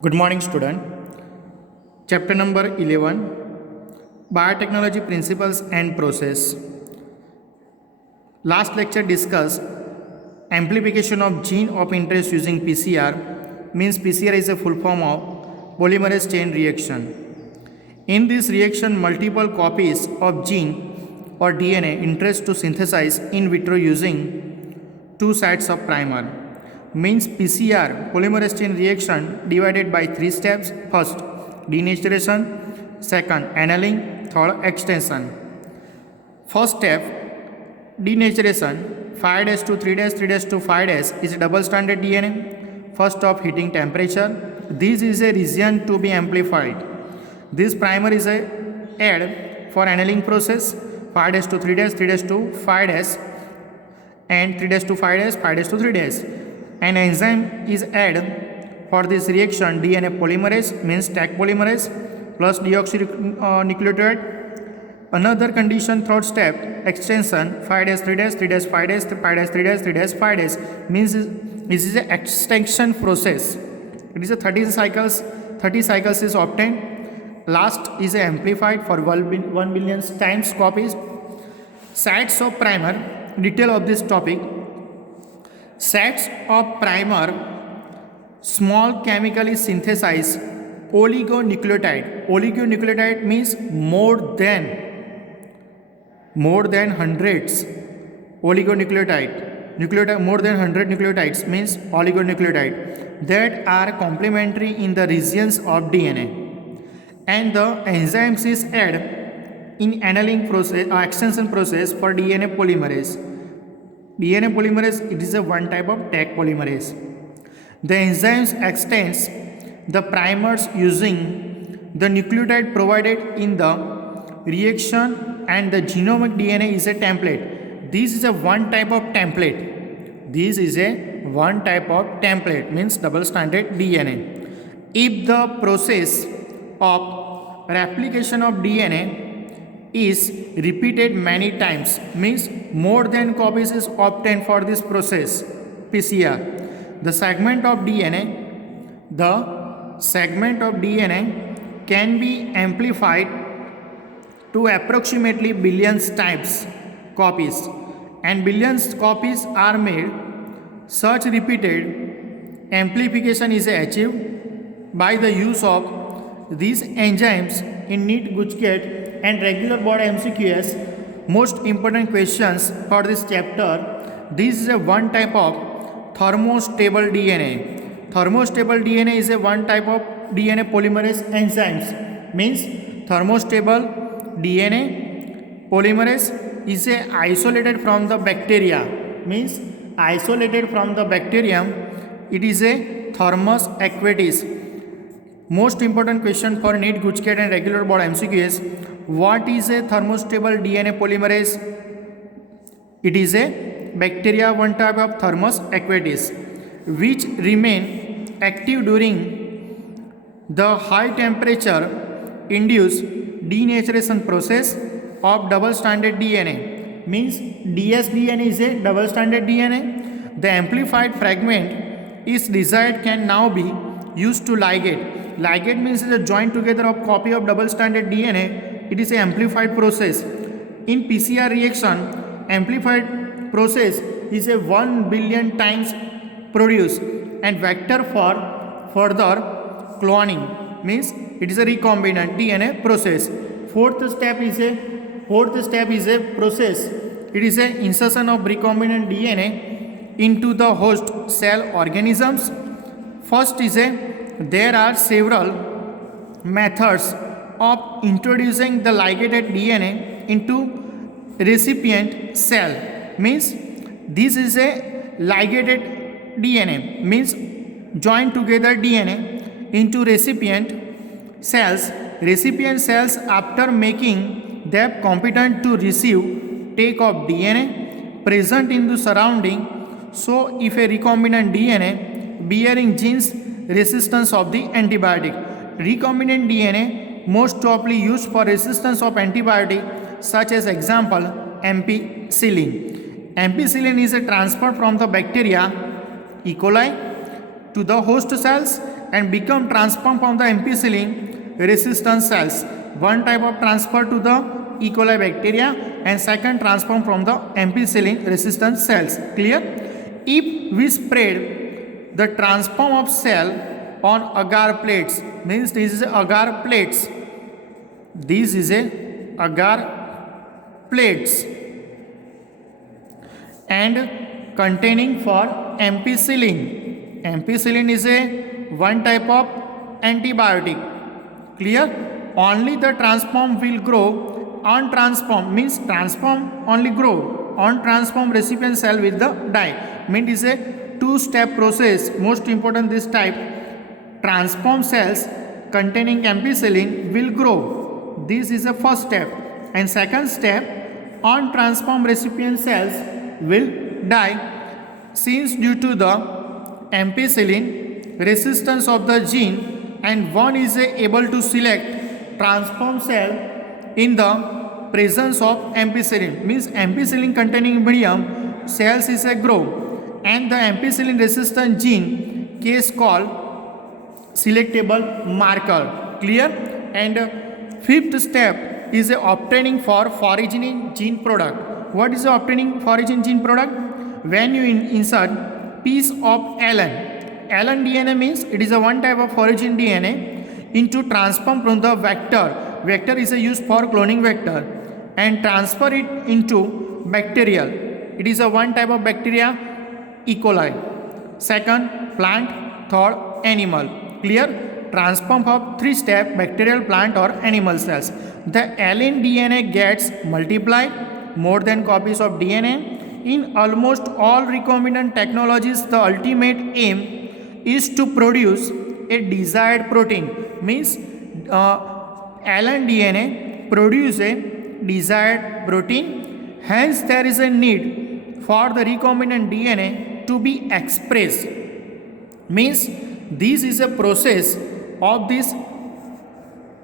Good morning, student. Chapter number 11, Biotechnology Principles and Process. Last lecture discussed amplification of gene of interest using PCR. Means PCR is a full form of polymerase chain reaction. In this reaction, multiple copies of gene or DNA interest to synthesize in vitro using two sites of primer. Means PCR polymerase chain reaction divided by three steps. First, denaturation. Second, annealing. Third, extension. First step, denaturation. 5' to 3' 3' to 5' is a double stranded DNA. First of heating temperature. This is a region to be amplified. This primer is a add for annealing process. 5' to 3' 3' to 5' and 3' to 5' 5' to 3'. An enzyme is added for this reaction. DNA polymerase means Taq polymerase plus deoxynucleotide. Another condition, third step, extension. 5' 3' 3' 5' 5' 3' 3' 5' means this is an extension process. It is a 30 cycles. 30 cycles is obtained. Last is amplified for 1 billion times copies. Sites of primer. Detail of this topic. Sets of primer small chemically synthesized oligonucleotide. Oligonucleotide means more than hundreds oligonucleotide. Nucleotide more than 100 nucleotides means oligonucleotide that are complementary in the regions of DNA, and the enzymes is added in annealing process or extension process for DNA polymerase. DNA polymerase, it is a one type of Taq polymerase. The enzymes extends the primers using the nucleotide provided in the reaction, and the genomic DNA is a template. This is a one type of template. This is a one type of template means double stranded DNA. If the process of replication of DNA is repeated many times, means more than copies is obtained for this process PCR. The segment of DNA can be amplified to approximately billions times copies, and billions copies are made. Such repeated amplification is achieved by the use of these enzymes in Neat-Guchket and regular board MCQs. Most important questions for this chapter. This is a one type of thermostable DNA. Thermostable DNA is a one type of DNA polymerase enzymes. Means thermostable DNA polymerase is a isolated from the bacteria. Means isolated from the bacterium. It is a Thermus aquatis. Most important question for NEET, Guchket and regular board MCQs. What is a thermostable DNA polymerase? It is a bacteria, one type of Thermus aquatis, which remain active during the high temperature induced denaturation process of double stranded DNA. Means dsDNA is a double stranded DNA. The amplified fragment is desired can now be used to ligate. Ligate means is a joint together of copy of double stranded DNA. It is an amplified process. In PCR reaction, amplified process is a 1 billion times produced and vector for further cloning. Means it is a recombinant DNA process. Fourth step is a process. It is an insertion of recombinant DNA into the host cell organisms. First is there are several methods of introducing the ligated DNA into recipient cell. Means this is a ligated DNA, means join together DNA into recipient cells. Recipient cells, after making them competent to receive take of DNA present in the surrounding. So if a recombinant DNA bearing genes resistance of the antibiotic. Recombinant DNA most probably used for resistance of antibiotic, such as example ampicillin. Ampicillin is a transfer from the bacteria E. coli to the host cells and become transformed from the ampicillin resistant cells. One type of transfer to the E. coli bacteria and second transform from the ampicillin resistant cells. Clear? If we spread the transform of cell on agar plates, means this is agar plates. This is a agar plates and containing for ampicillin. Ampicillin is a one type of antibiotic. Clear? Only the transform will grow. Untransformed means transform only grow. Untransformed recipient cell will the die. Means is a two-step process. Most important this type. Transformed cells containing ampicillin will grow. This is the first step. And second step, untransformed recipient cells will die. Since due to the ampicillin resistance of the gene and one is able to select transformed cell in the presence of ampicillin, means ampicillin containing medium cells is a grow and the ampicillin resistant gene case called selectable marker. Clear? And fifth step is obtaining for foraging gene product. What is obtaining foraging gene product? When you insert piece of LN DNA means it is a one type of foraging DNA into transform from the vector. Vector is a used for cloning vector and transfer it into bacterial. It is a one type of bacteria, E. coli. Second, plant. Third, animal. Clear? Transform of three step bacterial, plant or animal cells. The LN DNA gets multiplied more than copies of DNA. In almost all recombinant technologies, the ultimate aim is to produce a desired protein. Means LN DNA produce a desired protein. Hence, there is a need for the recombinant DNA to be expressed. Means this is a process of this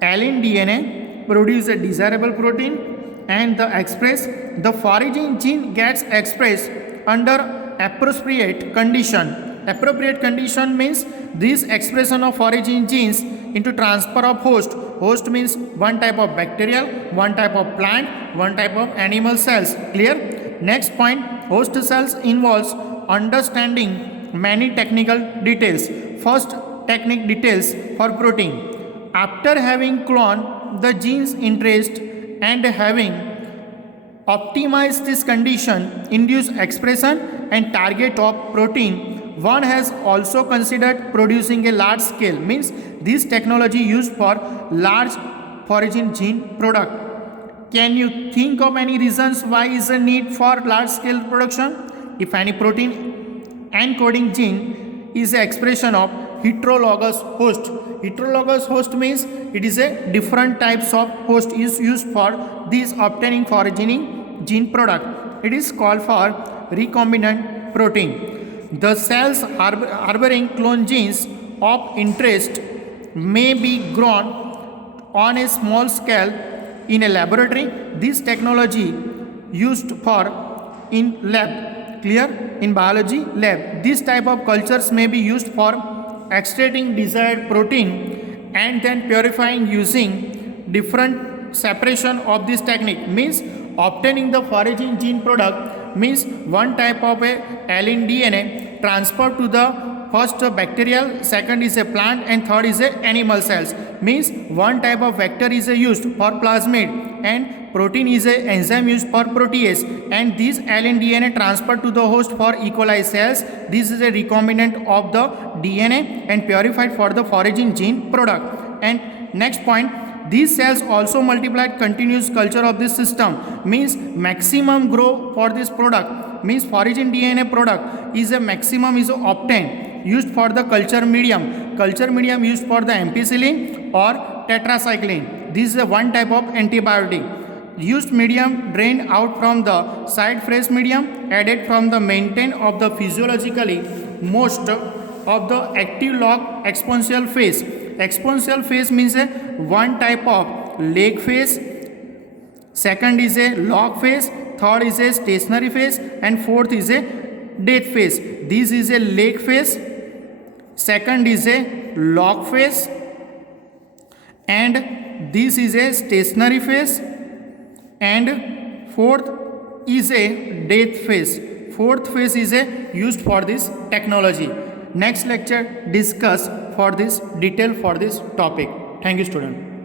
LN DNA produce a desirable protein and the foraging gene gets expressed under appropriate condition. Appropriate condition means this expression of foraging genes into transfer of host. Host means one type of bacterial, one type of plant, one type of animal cells. Clear? Next point, host cells involves understanding many technical details. First, technique details for protein. After having cloned the gene's interest and having optimized this condition, induce expression and target of protein, one has also considered producing a large scale, means this technology used for large foraging gene product. Can you think of any reasons why is a need for large scale production? If any protein encoding gene is an expression of heterologous host. Heterologous host means it is a different types of host is used for this obtaining foraging gene product. It is called for recombinant protein. The cells harboring clone genes of interest may be grown on a small scale in a laboratory. This technology used for in lab. Clear? In biology lab. This type of cultures may be used for extracting desired protein and then purifying using different separation of this technique. Means obtaining the foraging gene product means one type of a LN DNA transferred to the first bacterial, second is a plant and third is a animal cells. Means one type of vector is used for plasmid and protein is a enzyme used for protease, and this LN DNA transferred to the host for E. coli cells. This is a recombinant of the DNA and purified for the foraging gene product. And next point, these cells also multiplied continuous culture of this system, means maximum grow for this product, means foraging DNA product is a maximum is obtained used for the culture medium used for the ampicillin or tetracycline. This is a one type of antibiotic. Used medium drained out from the side fresh medium added from the maintain of the physiologically most of the active log exponential phase. Exponential phase means a one type of lag phase, second is a log phase, third is a stationary phase and fourth is a death phase. This is a lag phase, second is a lock phase, and this is a stationary phase, and fourth is a death phase. Fourth phase is a used for this technology. Next lecture discuss for this detail for this topic. Thank you, student.